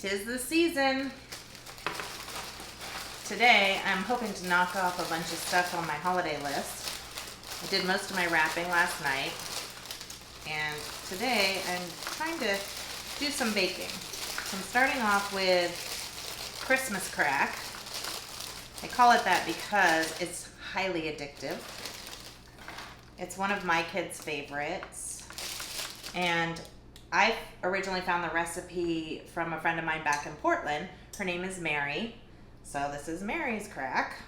'Tis the season. Today, I'm hoping to knock off a bunch of stuff on my holiday list. I did most of my wrapping last night, and today I'm trying to do some baking. So I'm starting off with Christmas crack. I call it that because it's highly addictive. It's one of my kids' favorites, and I originally found the recipe from a friend of mine back in Portland. Her name is Mary. So this is Mary's crack.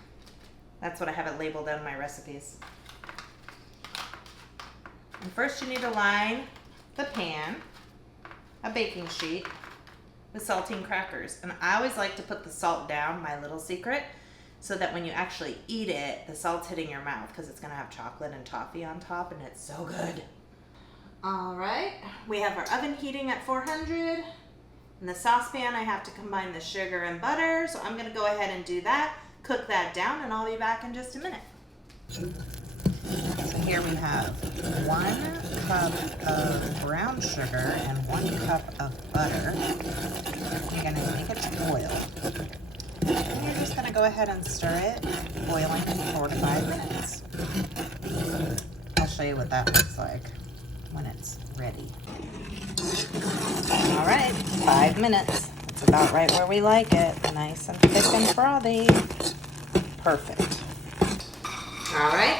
That's what I have it labeled on my recipes. And first you need to line the pan, a baking sheet, with saltine crackers. And I always like to put the salt down, my little secret, so that when you actually eat it, the salt's hitting your mouth because it's gonna have chocolate and toffee on top, and it's so good. All right, we have our oven heating at 400. In the saucepan, I have to combine the sugar and butter, so I'm gonna go ahead and do that, cook that down, and I'll be back in just a minute. So here we have 1 cup of brown sugar and 1 cup of butter. You're gonna make it boil. And you're just gonna go ahead and stir it, boiling in 4 to 5 minutes. I'll show you what that looks like when it's ready. All right, 5 minutes. It's about right where we like it. Nice and thick and frothy. Perfect. All right,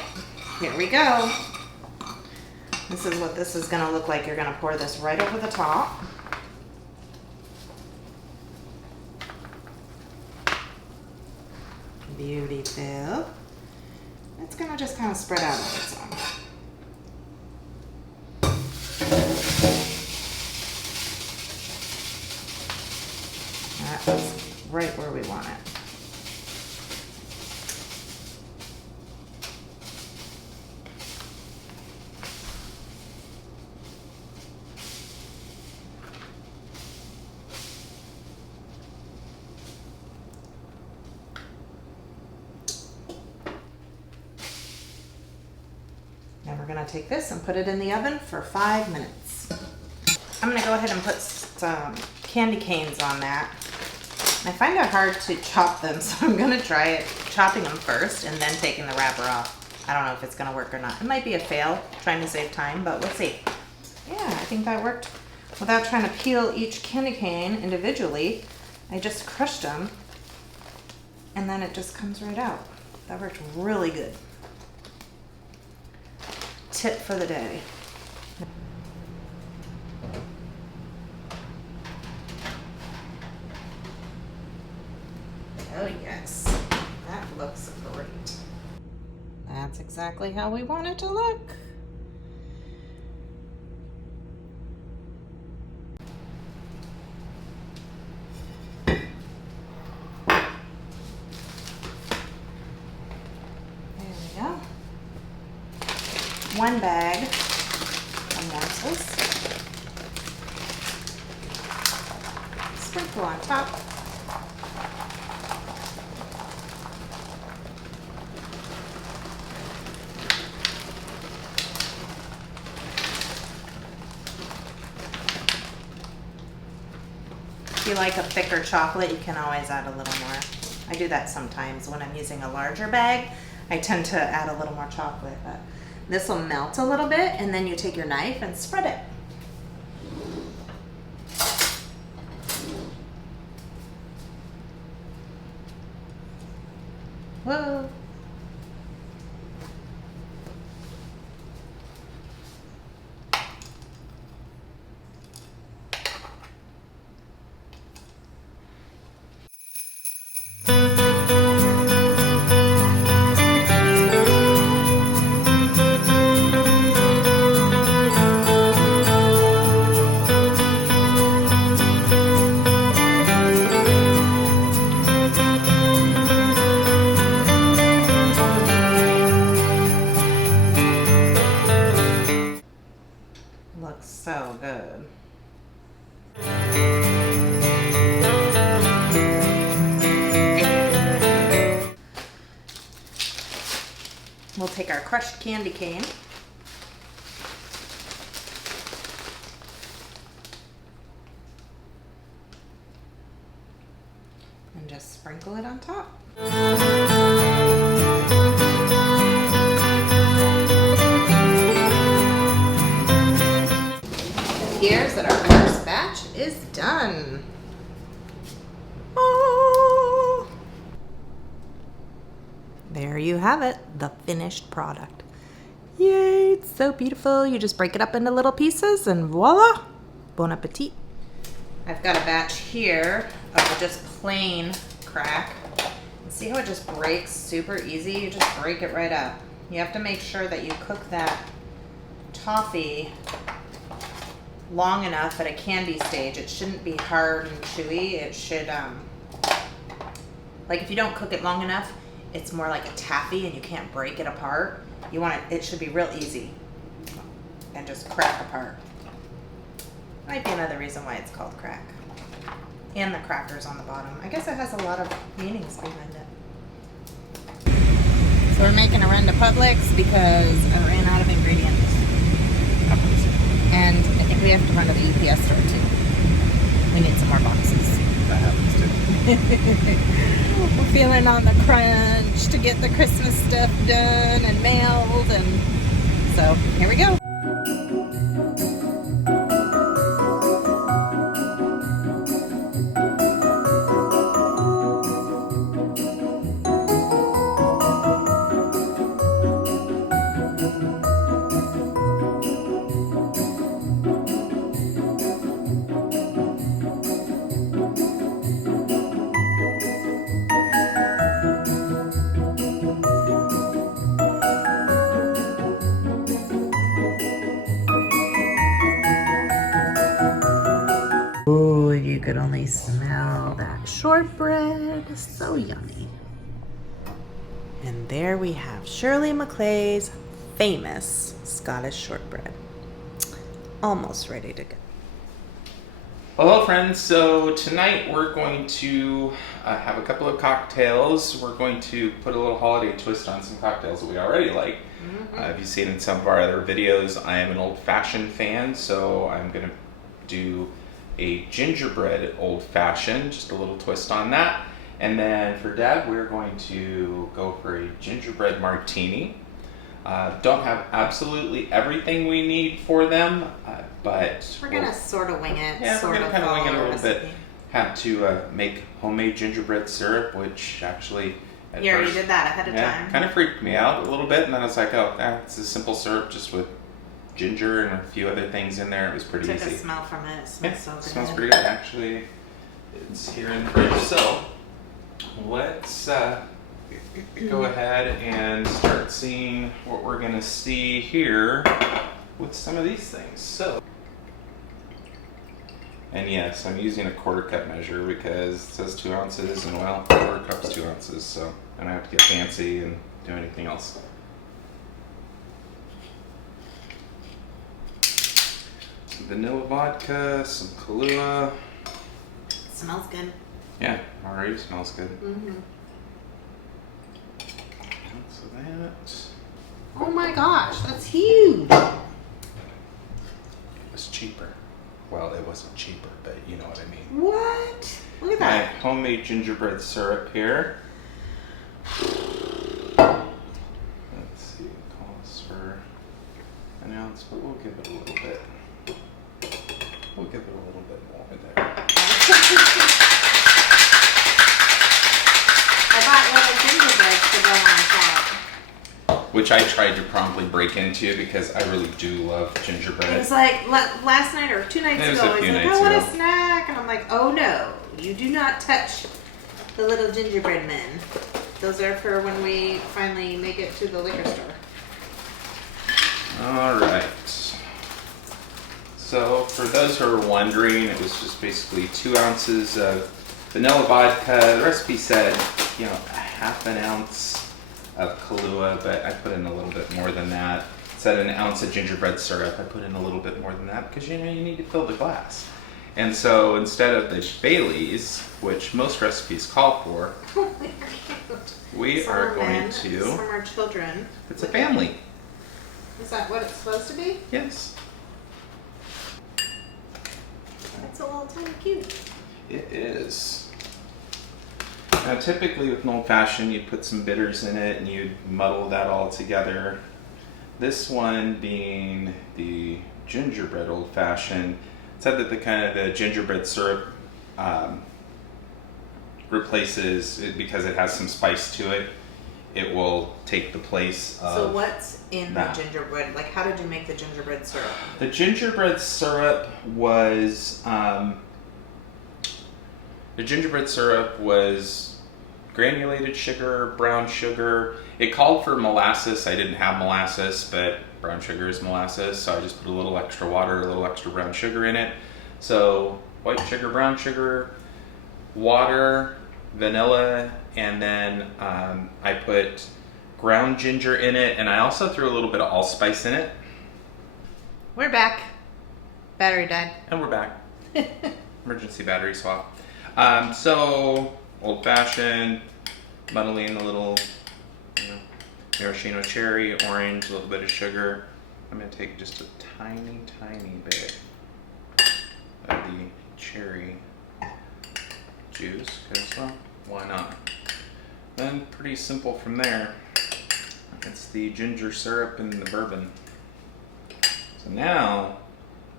here we go. This is what this is gonna look like. You're gonna pour this right over the top. Beautiful. It's gonna just kind of spread out on its own. That's right where we want it. Now we're going to take this and put it in the oven for 5 minutes. I'm going to go ahead and put some candy canes on that. I find it hard to chop them, so I'm gonna try it chopping them first and then taking the wrapper off. I don't know if it's gonna work or not. It might be a fail, trying to save time, but we'll see. Yeah, I think that worked. Without trying to peel each candy cane individually, I just crushed them, and then it just comes right out. That worked really good. Tip for the day. Oh yes, that looks great. That's exactly how we want it to look. There we go. 1 bag of morsels. Sprinkle on top. If you like a thicker chocolate, you can always add a little more. I do that sometimes when I'm using a larger bag. I tend to add a little more chocolate, but this will melt a little bit, and then you take your knife and spread it. Whoa. Looks so good. We'll take our crushed candy cane. sprinkle it on top. It appears that our first batch is done. Oh. There you have it, the finished product. Yay, it's so beautiful. You just break it up into little pieces and voila, bon appetit. I've got a batch here of just plain crack. See how it just breaks super easy? You just break it right up. You have to make sure that you cook that toffee long enough at a candy stage. It shouldn't be hard and chewy. It should, like if you don't cook it long enough, it's more like a taffy and you can't break it apart. You want it should be real easy and just crack apart. Might be another reason why it's called crack. And the crackers on the bottom. I guess it has a lot of meanings behind it. So we're making a run to Publix because I ran out of ingredients. And I think we have to run to the UPS store too. We need some more boxes. That happens too. We're feeling on the crunch to get the Christmas stuff done and mailed, and so here we go. Oh, you could only smell that shortbread. So yummy. And there we have Shirley MacLai's famous Scottish shortbread. Almost ready to go. Hello friends, so tonight we're going to have a couple of cocktails. We're going to put a little holiday twist on some cocktails that we already like. If you've seen in some of our other videos, I am an old-fashioned fan, so I'm going to do a gingerbread old-fashioned, just a little twist on that. And then for Dad, we're going to go for a gingerbread martini. Don't have absolutely everything we need for them, but We're gonna sort of wing it. yeah, we're gonna kind of wing it a little bit. recipe. Had to make homemade gingerbread syrup, which actually at You already first, did that ahead of time. kind of freaked me out a little bit, and then I was like, oh, it's a simple syrup just with ginger and a few other things in there. It was pretty Took easy. a smell from it. It smells Yeah, so good. it smells pretty good. Actually, it's here in the fridge. So let's go ahead and start seeing what we're gonna see here with some of these things. So, and yes, I'm using a quarter cup measure because it says 2 ounces, and well, quarter cup's 2 ounces, so I don't have to get fancy and do anything else. Some vanilla vodka, some Kahlua. Smells good. Yeah, already smells good. Mm-hmm. So that Oh my gosh, that's huge. was cheaper. Well, it wasn't cheaper, but you know what I mean. What? Look at My that. homemade gingerbread syrup here. Let's see, it calls for an ounce, but we'll give it a little bit. We'll give it a little bit more there. I bought little gingerbreads to go on top. Which I tried to promptly break into because I really do love It gingerbread. was like last night or 2 nights It was ago. a He's few like, nights I want a ago. snack. And I'm like, oh no, you do not touch the little gingerbread men. Those are for when we finally make it to the liquor store. All right. So for those who are wondering, it was just basically 2 ounces of vanilla vodka. The recipe said, you know, a half an ounce of Kahlua, but I put in a little bit more than that. It said an ounce of gingerbread syrup. I put in a little bit more than that because you know you need to fill the glass. And so instead of the Baileys, which most recipes call for, we Some are are going men, to. Some are children. It's a family. Is that what it's supposed to be? Yes, It's a little tiny cute. it is. Now typically with an old fashioned you'd put some bitters in it and you'd muddle that all together. This one being the gingerbread old fashioned, said that the gingerbread syrup replaces it because it has some spice to it. It will take the place of. So what's in that. the gingerbread? Like, how did you make the gingerbread syrup? The gingerbread syrup was granulated sugar, brown sugar. It called for molasses. I didn't have molasses, but brown sugar is molasses, so I just put a little extra water, a little extra brown sugar in it. So white sugar, brown sugar, water, vanilla, and then I put ground ginger in it, and I also threw a little bit of allspice in it. We're back. Battery died. And we're back. Emergency battery swap. So old fashioned, muddling a little, maraschino cherry, orange, a little bit of sugar. I'm gonna take just a tiny, tiny bit of the cherry juice, because, well, why not? Then pretty simple from there. It's the ginger syrup and the bourbon. So now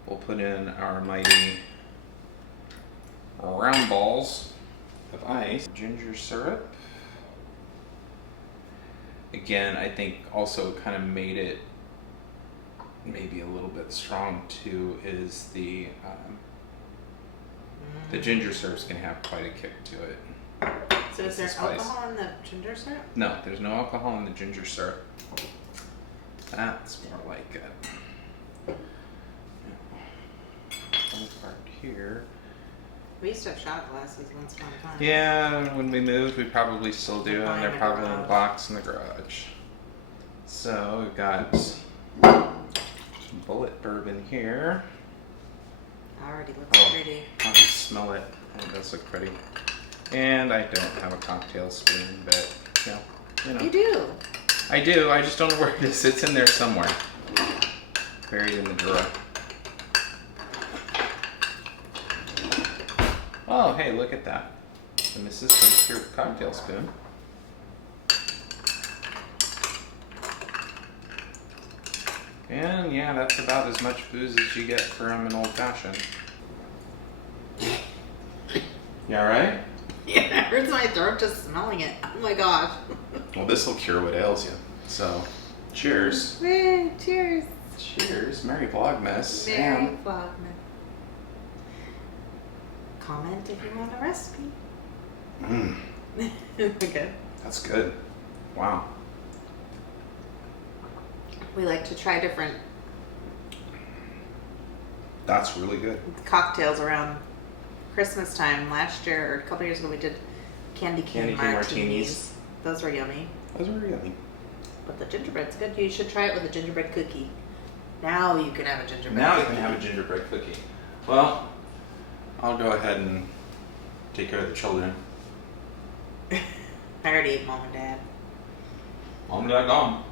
we'll put in our mighty round balls of ice. Ginger syrup. Again, I think also kind of made it maybe a little bit strong too is the ginger syrup's gonna have quite a kick to it. So is there alcohol in the ginger syrup? No, there's no alcohol in the ginger syrup. That's more like it. One part here. We used to have shot glasses once upon a time. Yeah, when we moved, we probably still do, They're and they're in the probably in the garage. box in the garage. So we've got some bullet bourbon here. Already looks pretty. I can smell it. It does look pretty. And I don't have a cocktail spoon, but You do. I do. I just don't know where it is. It's in there somewhere, buried in the drawer. Oh, hey, look at that. The Mrs. Shakespeare cocktail spoon. And yeah, that's about as much booze as you get from an old fashioned. You alright? Yeah, it hurts my throat just smelling it. Oh my gosh. Well, this will cure what ails you. So, cheers. Hey, cheers. Cheers. Merry Vlogmas. Merry And Vlogmas. Comment if you want a recipe. Good. That's good. Wow. We like to try different That's really good. cocktails around Christmas time. Last year or a couple years ago, we did candy cane martinis. Those were yummy. Those are yummy. But the gingerbread's good. You should try it with a gingerbread cookie. Now you can have a gingerbread Now you cookie. can have a gingerbread cookie. Well, I'll go ahead and take care of the children. I already ate Mom and Dad. Mom and Dad gone.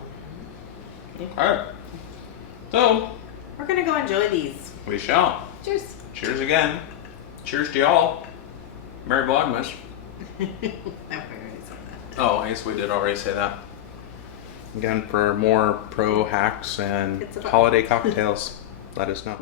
Okay. So, We're going to go enjoy these. we shall. Cheers. Cheers again. Cheers to y'all. Merry Vlogmas. I already said that. Oh, I guess we did already say that. Again, for more pro hacks and It's about- holiday cocktails, let us know.